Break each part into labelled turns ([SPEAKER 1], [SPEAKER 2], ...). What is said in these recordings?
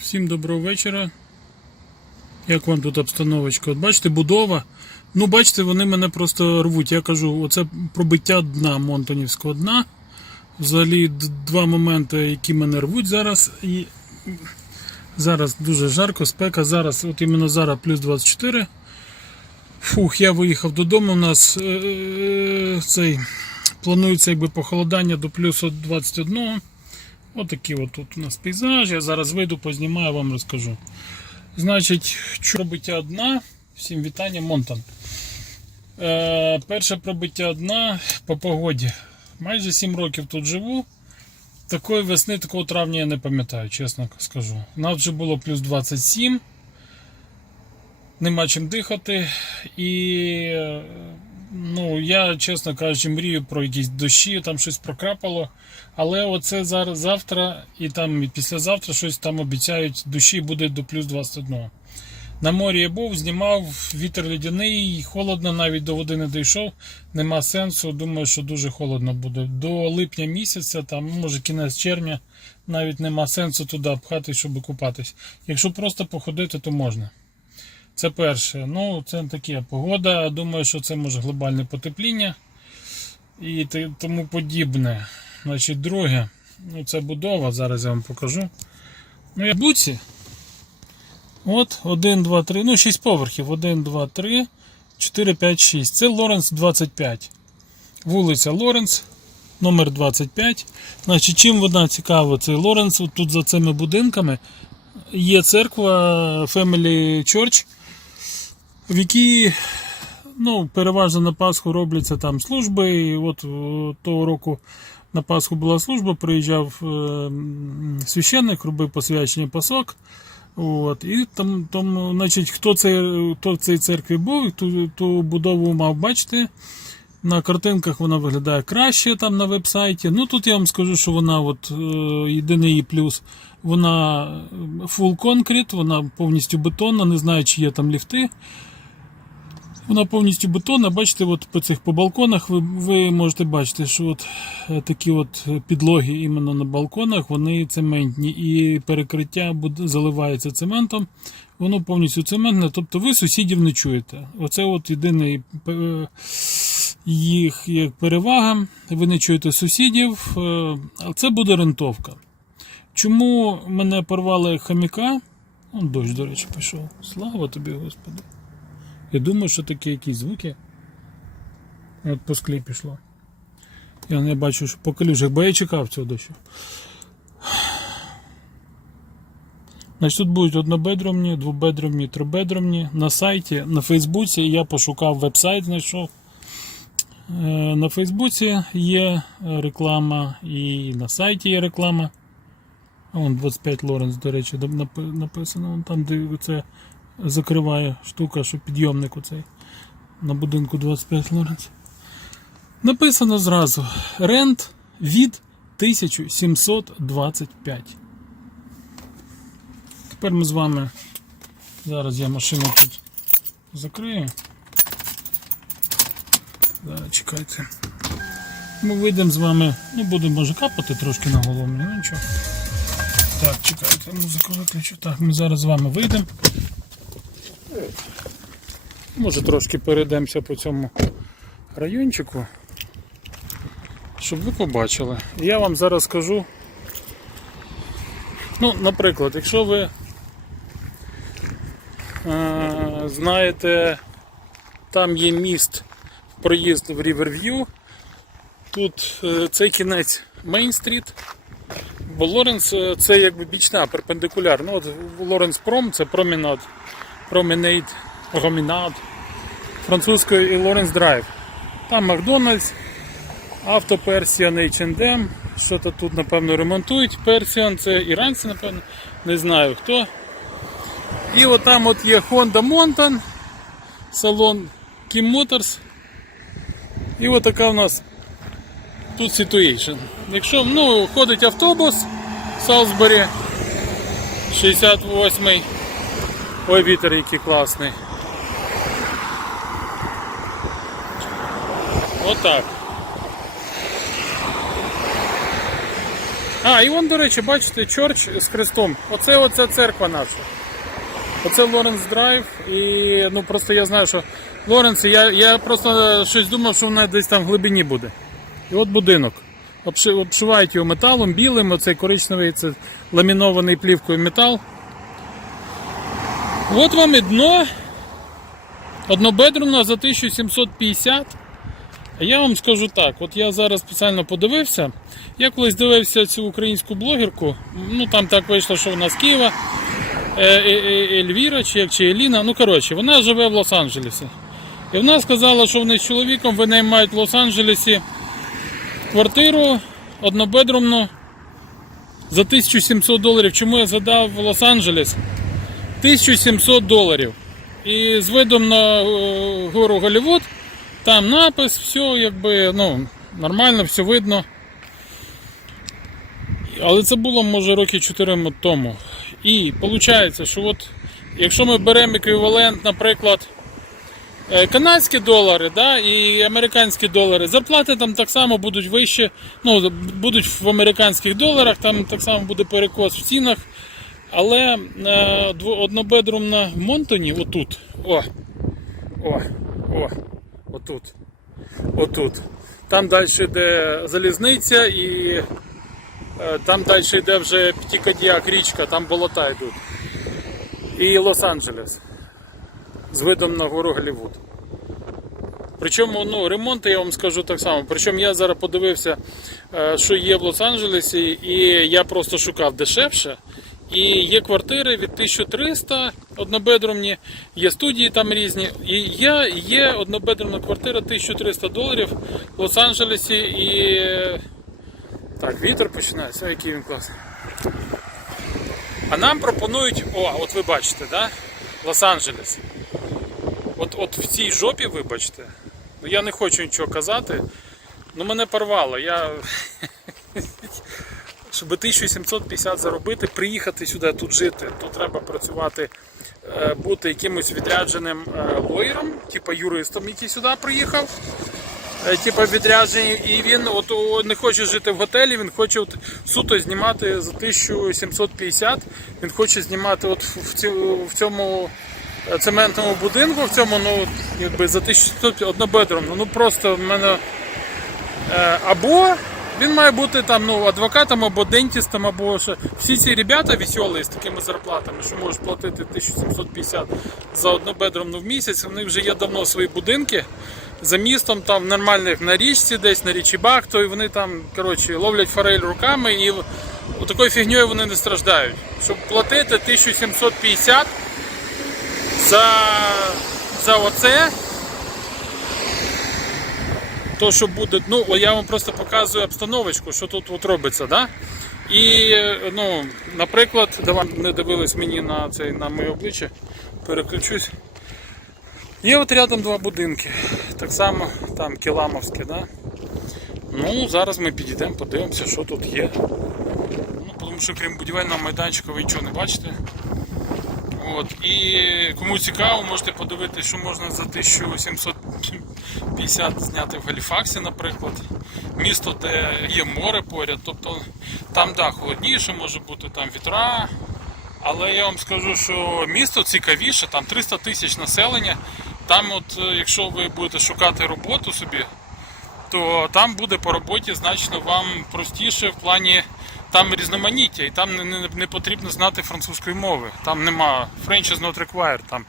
[SPEAKER 1] Всім доброго вечора. Як вам тут обстановочка? От бачите, будова. Ну, бачите, вони мене просто рвуть. Я кажу, оце пробиття дна Монтонівського дна. Взагалі два моменти, які мене рвуть зараз. І зараз дуже жарко, спека. Зараз, от іменно зараз плюс 24. Фух, я виїхав додому. У нас е, е, цей планується якби похолодання до плюс 21. Отакі от тут у нас пейзаж. Я зараз вийду, познімаю, вам розкажу. Значить, що пробиття дна. Всім вітання, Монтан. Е, перше пробиття дна по погоді. Майже 7 років тут живу. Такої весни, такого травня я не пам'ятаю, чесно скажу. У нас вже було плюс 27. Нема чим дихати. І е, ну, я, чесно кажучи, мрію про якісь дощі, там щось прокрапало. Але оце зараз завтра і там і післязавтра щось там обіцяють, дощі буде до плюс 21. На морі я був, знімав, вітер ледяний, холодно, навіть до води не дійшов. Нема сенсу. Думаю, що дуже холодно буде. До липня місяця, там, може кінець червня, навіть нема сенсу туди пхати, щоб купатись. Якщо просто походити, то можна. Це перше. Ну, це таке погода. Думаю, що це може глобальне потепління і тому подібне. Значить, друге, ну це будова, зараз я вам покажу. Ну, я буці. От, 1, 2, 3, ну 6 поверхів. 1, 2, 3, 4, 5, 6. Це Лоренс 25. Вулиця Лоренс, номер 25. Значить, чим вона цікава, цей Лоренс, тут за цими будинками є церква Family Church, в якій ну, переважно на Пасху робляться там служби. І от того року на Пасху була служба, приїжджав е, священник, робив посвячення пасок. От, і там, там, значить, хто, це, хто в цій церкві був, ту, ту будову мав бачити. На картинках вона виглядає краще там на веб-сайті. Ну тут я вам скажу, що вона от, е, єдиний її плюс. Вона full concrete, вона повністю бетонна, не знаю, чи є там ліфти. Вона повністю бетонна. Бачите, от по цих по балконах ви, ви можете бачити, що от е, такі от підлоги іменно на балконах, вони цементні і перекриття буде- заливається цементом. Воно повністю цементне, тобто ви сусідів не чуєте. Оце от єдиний е, їх як перевага. Ви не чуєте сусідів, е, а це буде рентовка. Чому мене порвали хомяка? Дощ, до речі, пішов. Слава тобі, Господи. Я думаю, що такі якісь звуки. От по склі пішло. Я не бачу, що по калюжах, бо я чекав цього дощу. Значить, тут будуть однобедромні, двобедромні, трибедромні. На сайті, на Фейсбуці я пошукав веб-сайт, знайшов. Е, На Фейсбуці є реклама і на сайті є реклама. Вон 25 Лоренс, до речі, написано. Вон там, де це закриває штука, що підйомник оцей на будинку 25 Лоренс. Написано зразу: рент від 1725. Тепер ми з вами. Зараз я машину тут закрию. Зараз чекайте. Ми вийдемо з вами. Ну, буде може капати трошки на голову, ну нічого. Так, чекайте, музику виключу. Так, ми зараз з вами вийдемо. Може трошки перейдемося по цьому райончику, щоб ви побачили. Я вам зараз скажу. Ну, наприклад, якщо ви е, знаєте, там є міст, проїзд в Ріверв'ю, тут е, це кінець Мейн-стріт, бо Лоренс е, це якби бічна, перпендикуляр. Ну, от Лоренс Пром це промінад, променейд, промінад французькою і Лоренс Драйв. Там Макдональдс, авто Persian H&M, що то тут, напевно, ремонтують. Persian це іранці, напевно, не знаю хто. І от там от є Honda Montan, салон Kim Motors. І от у нас тут situation. Якщо ну, ходить автобус Salisbury 68-й. Ой, вітер який класний. Отак. А, і вон, до речі, бачите, чорч з хрестом. Оце оця церква наша. Оце Лоренс Драйв. І ну просто я знаю, що Лоренс, я, я просто щось думав, що вона десь там в глибині буде. І от будинок. Обши- Обшивають його металом, білим, оцей коричневий, це ламінований плівкою метал. От вам і дно. Однобедрумна за 1750. Я вам скажу так, от я зараз спеціально подивився. Я колись дивився цю українську блогерку. Ну там так вийшло, що вона з Києва. Е, е, е, Ельвіра чи як чи Еліна. Ну коротше, вона живе в Лос-Анджелесі. І вона сказала, що вони з чоловіком винаймають в Лос-Анджелесі квартиру однобедрумну за 1700 доларів. Чому я згадав Лос-Анджелес? 1700 доларів. І з видом на гору Голлівуд, там напис, все якби ну, нормально, все видно. Але це було може роки 4 тому. І виходить, що от, якщо ми беремо еквівалент, наприклад, е, канадські долари да, і американські долари, зарплати там так само будуть вищі, ну, будуть в американських доларах, там так само буде перекос в цінах. Але е, однобедрумна в Монтоні, отут, о, о, о, отут, отут. Там далі йде залізниця і е, там далі йде вже Птікодіак, річка, там болота йдуть. І Лос-Анджелес з видом на гору Голлівуд. Причому ну, ремонти я вам скажу так само. Причому я зараз подивився, е, що є в Лос-Анджелесі, і я просто шукав дешевше. І є квартири від 1300 однобедрумні, є студії там різні. І є, є однобедрумна квартира 1300 доларів в Лос-Анджелесі і. Так, вітер починається, який він класний. А нам пропонують, о, от ви бачите, да? Лос-Анджелес. От, от в цій жопі, вибачте, ну я не хочу нічого казати, ну мене порвало. Я... Щоб 1750 заробити, приїхати сюди тут жити, то треба працювати, бути якимось відрядженим е, лоєром, типу юристом, який сюди приїхав. е, Типу відряджений, і він от не хоче жити в готелі, він хоче от суто знімати за 1750. Він хоче знімати от в, цьому е, цементному будинку, в цьому ну якби за 1700 однобедрумно. Ну просто в мене Е, або він має бути там ну, адвокатом або дентістом, або що. Всі ці ребята веселі з такими зарплатами, що можуть платити 1750 за одну бедрумну в місяць. Них вже є давно свої будинки за містом, там нормальних на річці, десь на річі Бахто, і вони там коротше, ловлять форель руками і такою фігньою вони не страждають. Щоб платити 1750 за, за оце то, що буде, ну я вам просто показую обстановочку, що тут от робиться, да? І, е, ну, наприклад, де вам не дивились мені на цей на моє обличчя, переключусь. Є от рядом два будинки, так само там Кіламовське, да? Ну, зараз ми підійдемо, подивимося, що тут є. Ну, тому що крім будівельного майданчика ви нічого не бачите. От, і кому цікаво, можете подивитися, що можна за 1750 зняти в Галіфаксі, наприклад. Місто, де є море поряд, тобто там да, холодніше може бути, там вітра. Але я вам скажу, що місто цікавіше, там 300 тисяч населення. Там, от, е, якщо ви будете шукати роботу собі, то там буде по роботі значно вам простіше в плані там різноманіття, і там не, не, не потрібно знати французької мови. Там нема French is not required там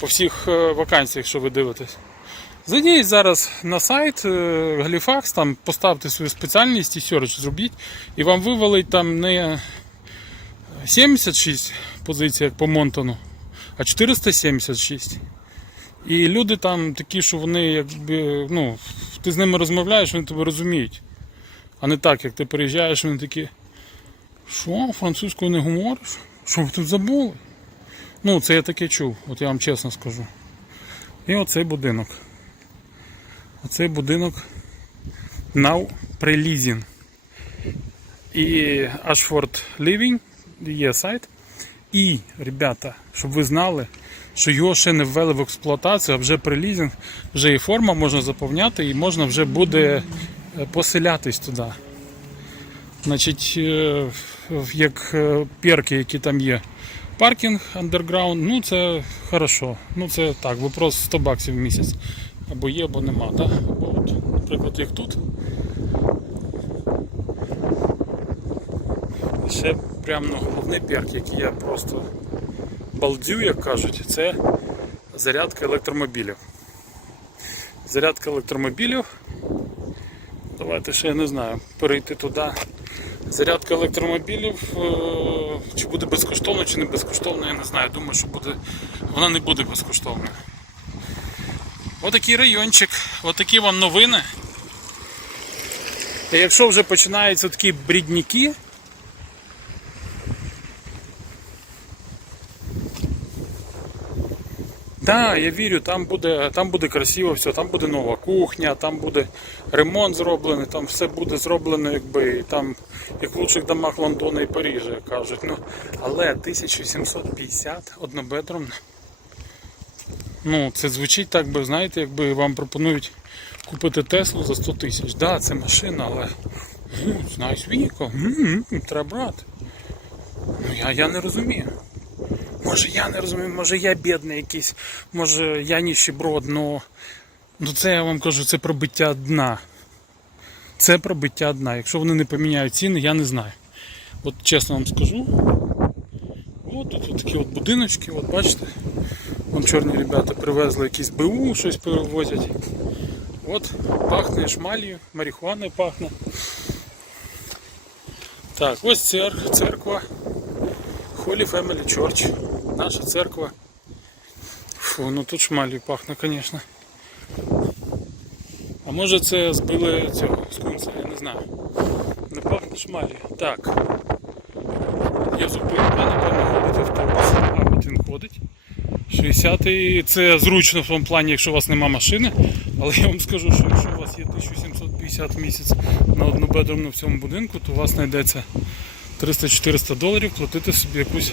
[SPEAKER 1] по всіх е, вакансіях, що ви дивитесь. Зайдіть зараз на сайт е, Галіфакс, там поставте свою спеціальність і search зробіть, і вам вивалить там не 76 позицій, як по Монтону, а 476. І люди там такі, що вони якби, ну, ти з ними розмовляєш, вони тебе розуміють. А не так, як ти приїжджаєш, вони такі. Що, французькою не говориш? Що ви тут забули? Ну, це я таке чув, от я вам чесно скажу. І оцей будинок. Оцей будинок now pre-leasing. І Ashford Living є сайт. І, ребята, щоб ви знали, що його ще не ввели в експлуатацію, а вже прилізінг, вже і форма можна заповняти і можна вже буде е, поселятись туди. Значить, е, як е, перки, які там є. Паркінг андерграунд, ну це хорошо. Ну це так, вопрос 100 баксів в місяць. Або є, або нема. Да? Або от, наприклад, як тут. Ще прямо ну, головний перк, який я просто балдю, як кажуть, це зарядка електромобілів. Зарядка електромобілів. Давайте ще я не знаю, перейти туди. Зарядка електромобілів, е, чи буде безкоштовно, чи не безкоштовно, я не знаю. Думаю, що буде, вона не буде безкоштовною. Отакий райончик, отакі вам новини. І якщо вже починаються такі брідніки, Так, я вірю, там буде, там буде красиво все, там буде нова кухня, там буде ремонт зроблений, там все буде зроблено, якби там, як в лучших домах Лондона і Парижа, як кажуть. Ну, але 1750 однобедрумна. Ну, це звучить так би, знаєте, якби вам пропонують купити Теслу за 100 тисяч. Так, да, це машина, але ну, nice vehicle, треба брати. Ну, я, я не розумію. Може я не розумію, може я бідний якийсь, може я ніщеброд, ну, ну це я вам кажу, це пробиття дна. Це пробиття дна. Якщо вони не поміняють ціни, я не знаю. От чесно вам скажу. От тут от такі от будиночки, от бачите. Вон чорні ребята привезли якісь БУ, щось перевозять. От пахне шмалію, марихуаною пахне. Так, ось цер- церква. Holy Family Church. Наша церква. Фу, ну тут шмалью пахне, звісно. А може це збили цього скунса, я не знаю. Не пахне шмалью. Так. Є зупинка, напевно, ходить автобус. А, от він ходить. 60-й це зручно в тому плані, якщо у вас нема машини. Але я вам скажу, що якщо у вас є 1750 в місяць на одну бедрумну в цьому будинку, то у вас знайдеться 300-400 доларів платити собі якусь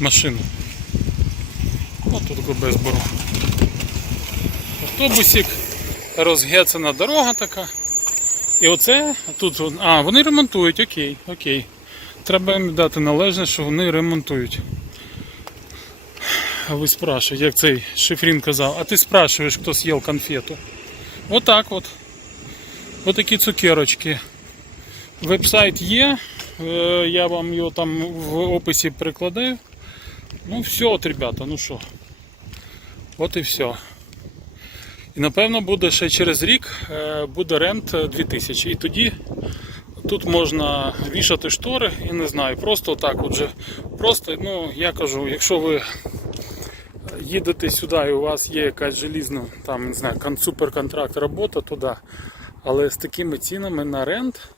[SPEAKER 1] машину. Ось тут без бору. Автобусик, розгецена дорога така. І оце тут. А, вони ремонтують, окей, окей. Треба їм дати належне, що вони ремонтують. Ви спрашиваєте, як цей Шифрін казав, а ти спрашиваєш, хто з'їв конфету. Отак от. Отакі цукерочки. Вебсайт є, е, я вам його там в описі прикладаю. Ну все, от, ребята, ну що. От і все. І напевно буде ще через рік е, буде рент е, 2000. І тоді тут можна вішати штори, я не знаю, просто так от же. Просто, ну, я кажу, якщо ви їдете сюди і у вас є якась желізна, там, не знаю, кон- суперконтракт робота, то да. Але з такими цінами на рент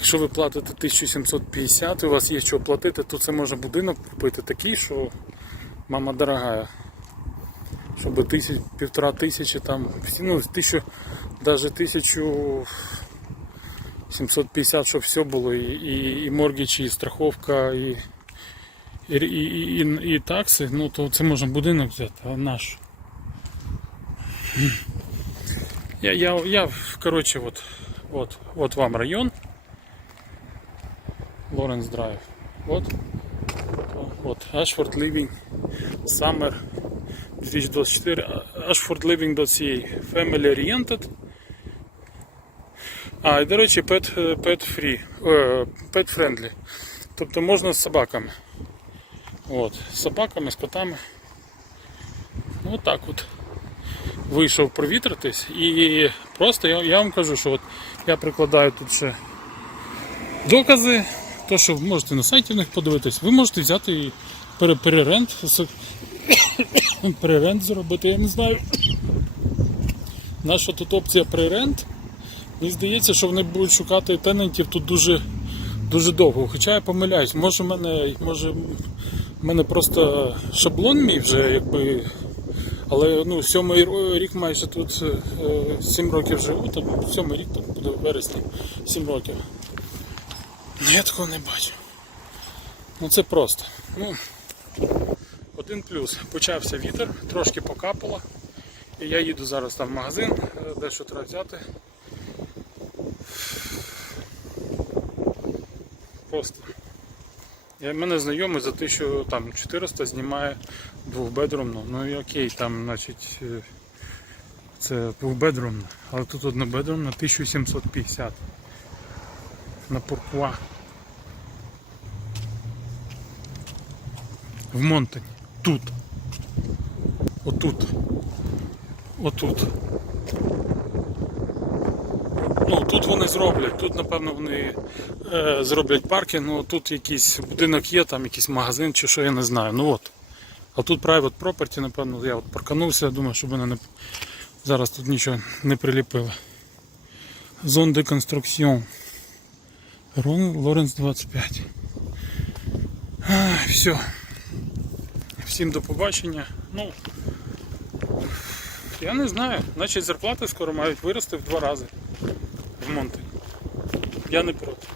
[SPEAKER 1] Якщо ви платите 1750 і у вас є що платити, то це може будинок купити такий, що мама дорогая. Щоб тисяч, півтора тисячі там, ну, тисячу, навіть тисячу 750, щоб все було, і, і, і моргіч, і страховка, і, і, і, і, і, такси, ну то це можна будинок взяти, а наш. Я, я, я коротше, от, от, от вам район. Лоренс Драйв. Вот. Вот. Ashford Living Summer 2024. AshfordLiving.ca Family Oriented. А, і до речі, pet, pet free, е, pet friendly. Тобто можна з собаками. От. З собаками, з котами. Ну, так от. Вийшов провітритись і просто я, я вам кажу, що от я прикладаю тут ще докази, то що ви можете на сайті в них подивитись, ви можете взяти і пере- перерент, перерент зробити, я не знаю. Наша тут опція прерент. Мені здається, що вони будуть шукати тенантів тут дуже, дуже довго. Хоча я помиляюсь, може в мене, може, у мене просто шаблон мій вже, якби. Але ну, сьомий рік майже тут е, сім років живу, там сьомий рік там буде в вересні, сім років. Ну Я такого не бачу. Ну це просто. Ну, Один плюс. Почався вітер, трошки покапало. І я їду зараз там в магазин, е, дещо треба взяти. Просто. Я мене знайомий за те, що там 400 знімає двохбедрумну. Ну і окей, там, значить, е, це двохбедрумна. Але тут однобедрумна 1750 на Пуркуа. В Монтані. Тут. Отут. Отут. Ну, тут вони зроблять, тут, напевно, вони е, зроблять паркінг, ну тут якийсь будинок є, там якийсь магазин чи що, я не знаю. Ну от. А тут private property, напевно, я от парканувся, думаю, щоб вони не... зараз тут нічого не приліпили. Зон де конструкціон. Рон Лоренс 25. Ай, все. Всім до побачення. Ну, я не знаю. Значить зарплати скоро мають вирости в два рази в Монтені. Я не проти.